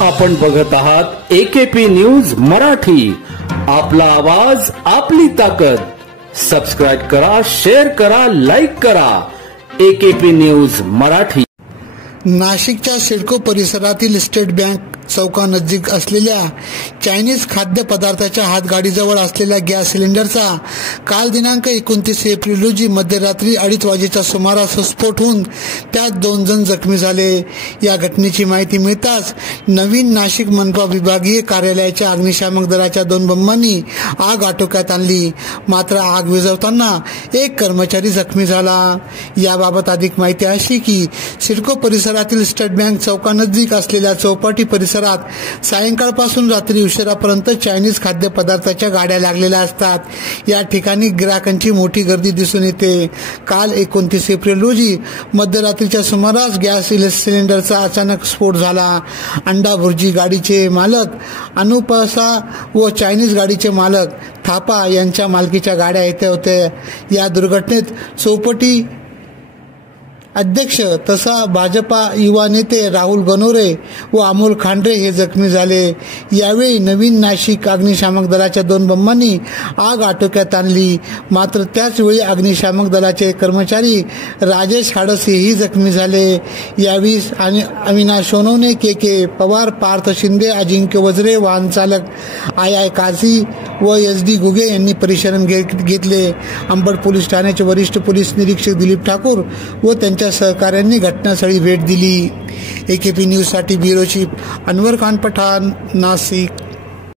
आपण बघत आहात AKP न्यूज मराठी, आपला आवाज आपली ताकद। सबस्क्राइब करा, शेअर करा, लाईक करा। AKP news Marathi. नाशिकच्या सिडको परिसरातील स्टेट बँक चौकानजीक असलेल्या चायनीज खाद्यपदार्थाच्या हातगाडीजवळ असलेल्या गॅस सिलेंडरचा काल दिनांक 29 एप्रिल रोजी मध्यरात्री 2:30 वाजेच्या सुमारास स्फोट होऊन त्यात 2 जण जखमी झाले। या घटनेची माहिती मिळताच नवीन नाशिक मनपा विभागीय कार्यालयाच्या अग्निशामक दलाच्या 2 बंबांनी आग आटोक्यात आणली, मात्र आग विझवताना एक कर्मचारी जखमी झाला। याबाबत अधिक माहिती अशी की सिडको परिसरातील स्टेट बँक चौकानजीक असलेल्या चौपाटी परिसरात सायंकाळपासून रात्री उशिरापर्यंत चायनीज खाद्यपदार्थाच्या गाड्या लागलेल्या असतात। या ठिकाणी ग्राहकांची मोठी गर्दी दिसून येते। काल 29 एप्रिल रोजी मध्यरात्रीच्या सुमारास गॅस सिलेंडरचा अचानक स्फोट झाला। अंडा भुर्जी गाडीचे मालक अनुपसा व चायनीज गाडीचे मालक थापा यांच्या मालकीच्या गाड्या येथे होत्या। या दुर्घटनेत चौपटी अध्यक्ष तसा भाजपा युवा नेते राहुल गणोरे व अमोल खांडरे हे जखमी झाले। यावेळी नवीन नाशिक अग्निशामक दलाच्या 2 बंबांनी आग आटोक्यात आणली, मात्र त्याच वेळी अग्निशामक दलाचे कर्मचारी राजेश हाडस हेही जखमी झाले। यावेळी अविनाश सोनवणे, के पवार, पार्थ शिंदे, अजिंक्य वज्रे, वाहन चालक आय काझी व SD गुगे यांनी परिश्रम घेतले। अंबड पोलीस ठाण्याचे वरिष्ठ पोलीस निरीक्षक दिलीप ठाकूर व त्यांच्या सहकाऱ्यांनी घटनास्थळी भेट दिली। AKP न्यूज साठी ब्युरो चीफ अनवर खान पठाण, नाशिक।